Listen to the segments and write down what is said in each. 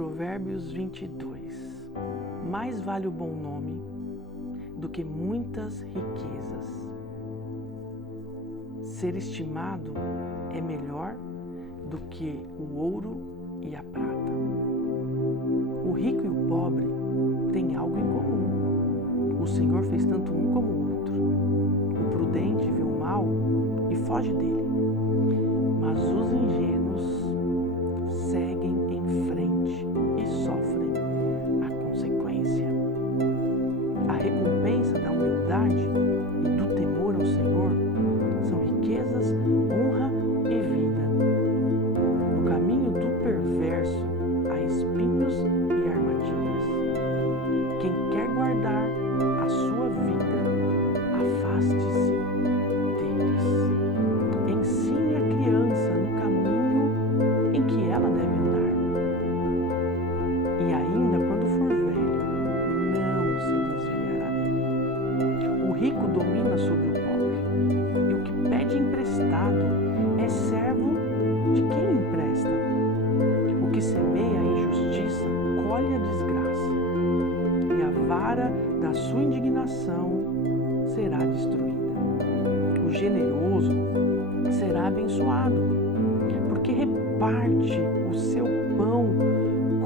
Provérbios 22. Mais vale o bom nome do que muitas riquezas. Ser estimado é melhor do que o ouro e a prata. O rico e o pobre têm algo em comum. O Senhor fez tanto um como o outro. O prudente vê o mal e foge dele, mas os ingênuos seguem em frente e sofrem a consequência. A recompensa da humildade e do temor ao Senhor são riquezas, honra e vida. No caminho do perverso há espinhos e armadilhas. Quem quer guardar a sua vida, afaste-se deles. Ensine a criança no caminho em que ela deve andar. E ainda quando for velho, não se desviará dele. O rico domina sobre o pobre, e o que pede emprestado é servo de quem empresta. O que semeia a injustiça colhe a desgraça, e a vara da sua indignação será destruída. O generoso será abençoado, porque reparte o seu pão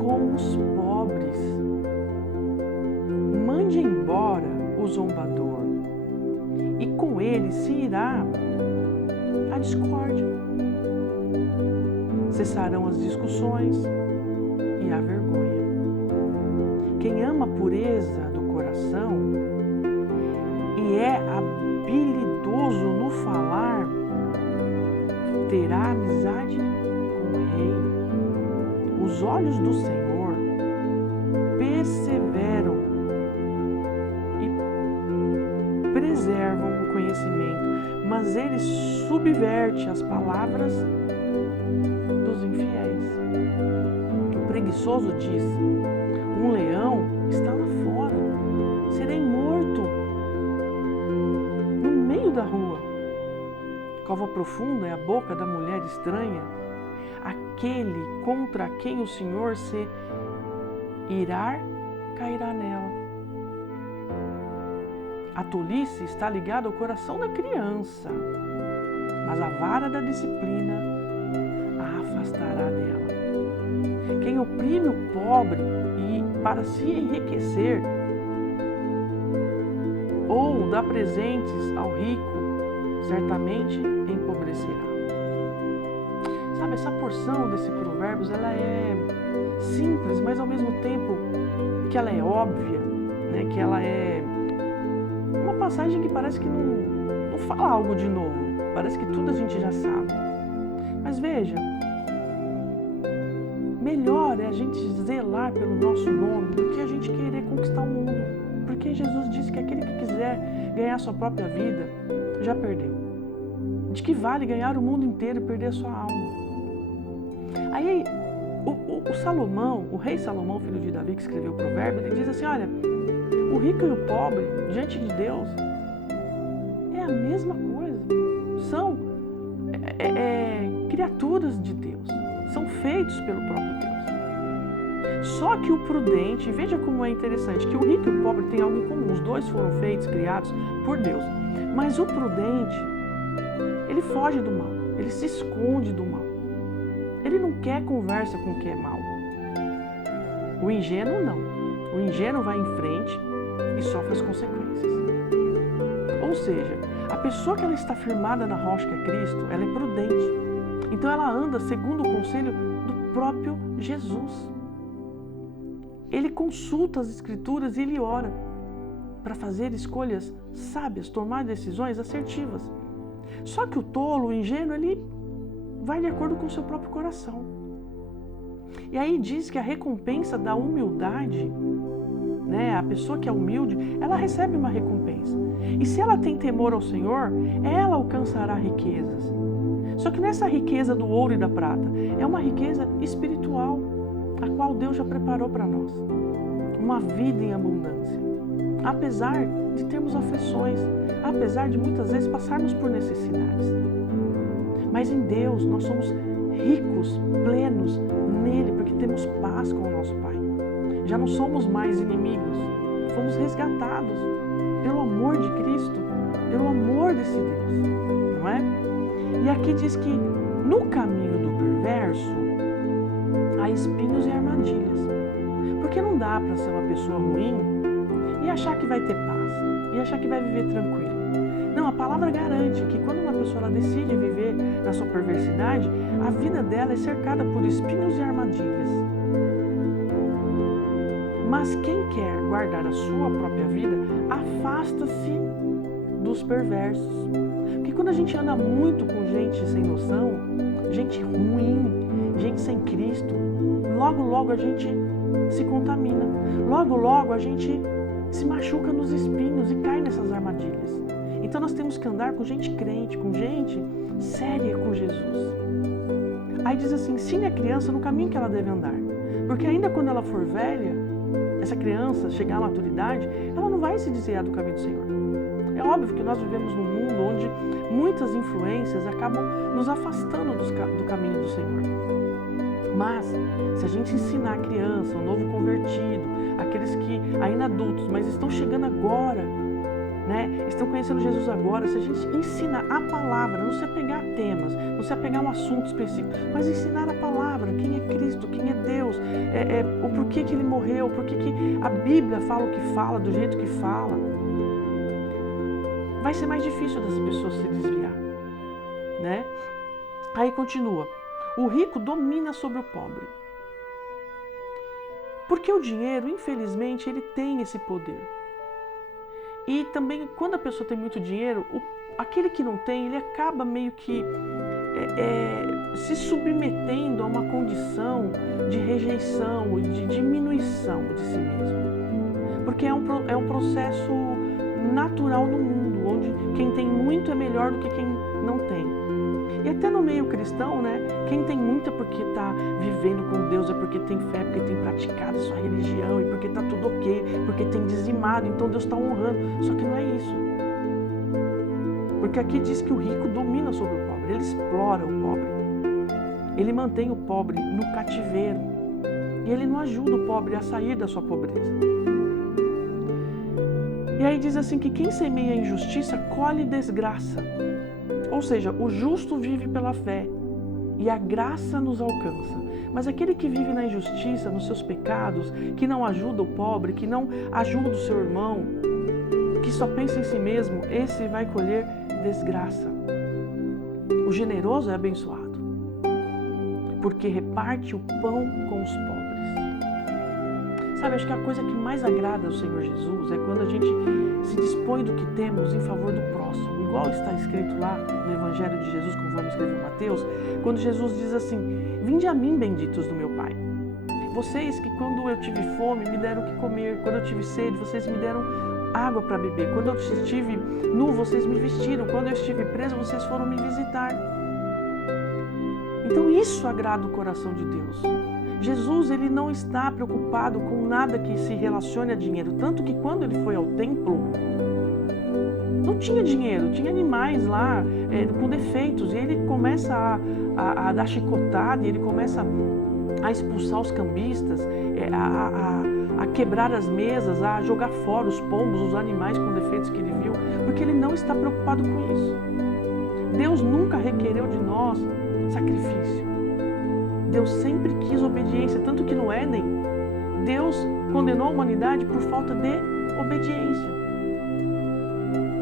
com os pobres. Mande embora o zombador, e com ele se irá a discórdia. Cessarão as discussões e a vergonha. Quem ama a pureza do coração e é habilidoso no falar, terá amizade com o rei. Os olhos do Senhor perseveram e preservam o conhecimento, mas ele subverte as palavras dos infiéis. O preguiçoso diz: um leão está lá fora, serei morto no meio da rua. Cova profunda é a boca da mulher estranha, aquele contra quem o Senhor se irá cairá nela. A tolice está ligada ao coração da criança, mas a vara da disciplina a afastará dela. Quem oprime o pobre e para se enriquecer, ou dá presentes ao rico, certamente empobrecerá. Sabe, essa porção desse Provérbios, ela é simples, mas ao mesmo tempo que ela é óbvia, né? Que ela é uma passagem que parece que não fala algo de novo, parece que tudo a gente já sabe. Mas veja, melhor é a gente zelar pelo nosso nome do que a gente querer conquistar o mundo. Porque Jesus disse que aquele que quiser ganhar a sua própria vida, já perdeu. De que vale ganhar o mundo inteiro e perder a sua alma? Aí, o Salomão, o rei Salomão, filho de Davi, que escreveu o provérbio, ele diz assim, olha, o rico e o pobre, diante de Deus, é a mesma coisa. São criaturas de Deus. São feitos pelo próprio Deus. Só que o prudente, veja como é interessante, que o rico e o pobre têm algo em comum. Os dois foram feitos, criados por Deus. Mas o prudente, ele foge do mal, ele se esconde do mal. Ele não quer conversa com o que é mal. O ingênuo não. O ingênuo vai em frente e sofre as consequências. Ou seja, a pessoa que ela está firmada na rocha que é Cristo, ela é prudente. Então ela anda segundo o conselho do próprio Jesus. Ele consulta as Escrituras e ele ora para fazer escolhas sábias, tomar decisões assertivas. Só que o tolo, o ingênuo, ele vai de acordo com o seu próprio coração. E aí diz que a recompensa da humildade, né, a pessoa que é humilde, ela recebe uma recompensa. E se ela tem temor ao Senhor, ela alcançará riquezas. Só que nessa riqueza do ouro e da prata, é uma riqueza espiritual, a qual Deus já preparou para nós. Uma vida em abundância. Apesar de termos aflições, apesar de muitas vezes passarmos por necessidades. Mas em Deus nós somos ricos, plenos nele, porque temos paz com o nosso não somos mais inimigos. Fomos resgatados pelo amor de Cristo, pelo amor desse Deus, não é? E aqui diz que no caminho do perverso há espinhos e armadilhas. Porque não dá para ser uma pessoa ruim e achar que vai ter paz, e achar que vai viver tranquilo. Não, a palavra garante que quando uma pessoa ela decide viver na sua perversidade, a vida dela é cercada por espinhos e armadilhas. Mas quem quer guardar a sua própria vida, afasta-se dos perversos. Porque quando a gente anda muito com gente sem noção, gente ruim, gente sem Cristo, logo a gente se contamina. Logo a gente se machuca nos espinhos e cai nessas armadilhas. Então nós temos que andar com gente crente, com gente séria com Jesus. Aí diz assim, ensine a criança no caminho que ela deve andar. Porque ainda quando ela for velha, essa criança chegar à maturidade, ela não vai se desviar do caminho do Senhor. É óbvio que nós vivemos num mundo onde muitas influências acabam nos afastando do caminho do Senhor. Mas, se a gente ensinar a criança, o novo convertido, aqueles que ainda adultos, mas estão chegando agora, né, estão conhecendo Jesus agora, se a gente ensinar a palavra, não se apegar a temas, não se apegar a um assunto específico, mas ensinar a palavra, quem é Cristo, quem é Deus, o porquê que Ele morreu, porquê que a Bíblia fala o que fala, do jeito que fala, vai ser mais difícil das pessoas se desviar, né? Aí continua, o rico domina sobre o pobre. Porque o dinheiro, infelizmente, ele tem esse poder. E também, quando a pessoa tem muito dinheiro, aquele que não tem, ele acaba meio que se submetendo a uma condição de rejeição, de diminuição de si mesmo. Porque é um processo natural no mundo, onde quem tem muito é melhor do que quem não tem. E até no meio cristão, né? Quem tem muito é porque está vivendo com Deus, é porque tem fé, porque tem praticado a sua religião, e porque está tudo ok, porque tem dizimado, então Deus está honrando. Só que não é isso. Porque aqui diz que o rico domina sobre o pobre, ele explora o pobre. Ele mantém o pobre no cativeiro. E ele não ajuda o pobre a sair da sua pobreza. E aí diz assim que quem semeia injustiça colhe desgraça. Ou seja, o justo vive pela fé e a graça nos alcança. Mas aquele que vive na injustiça, nos seus pecados, que não ajuda o pobre, que não ajuda o seu irmão, que só pensa em si mesmo, esse vai colher desgraça. O generoso é abençoado, porque reparte o pão com os pobres. Sabe, acho que a coisa que mais agrada ao Senhor Jesus é quando a gente se dispõe do que temos em favor do próximo. Igual está escrito lá no Evangelho de Jesus, conforme escreveu Mateus, quando Jesus diz assim, vinde a mim, benditos do meu Pai. Vocês que quando eu tive fome me deram o que comer, quando eu tive sede vocês me deram água para beber, quando eu estive nu vocês me vestiram, quando eu estive preso vocês foram me visitar. Então isso agrada o coração de Deus. Jesus, ele não está preocupado com nada que se relacione a dinheiro, tanto que quando ele foi ao templo, não tinha dinheiro, tinha animais lá com defeitos, e ele começa a dar chicotada, e ele começa a expulsar os cambistas, a quebrar as mesas, a jogar fora os pombos, os animais com defeitos que ele viu, porque ele não está preocupado com isso. Deus nunca requereu de nós sacrifício. Deus sempre quis obediência, tanto que no Éden, Deus condenou a humanidade por falta de obediência.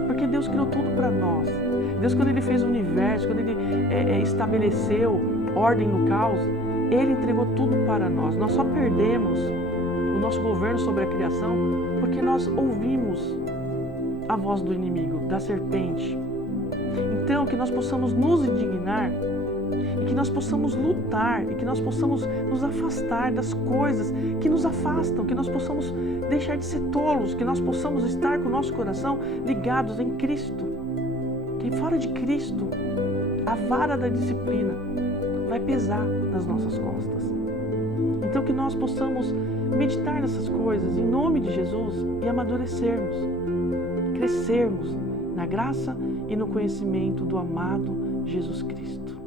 Porque Deus criou tudo para nós. Deus, quando Ele fez o universo, quando Ele estabeleceu ordem no caos, Ele entregou tudo para nós. Nós só perdemos o nosso governo sobre a criação porque nós ouvimos a voz do inimigo, da serpente. Então, que nós possamos nos indignar e que nós possamos lutar e que nós possamos nos afastar das coisas que nos afastam, que nós possamos deixar de ser tolos, que nós possamos estar com o nosso coração ligados em Cristo. Que fora de Cristo, a vara da disciplina vai pesar nas nossas costas. Então que nós possamos meditar nessas coisas em nome de Jesus e amadurecermos, crescermos na graça e no conhecimento do amado Jesus Cristo.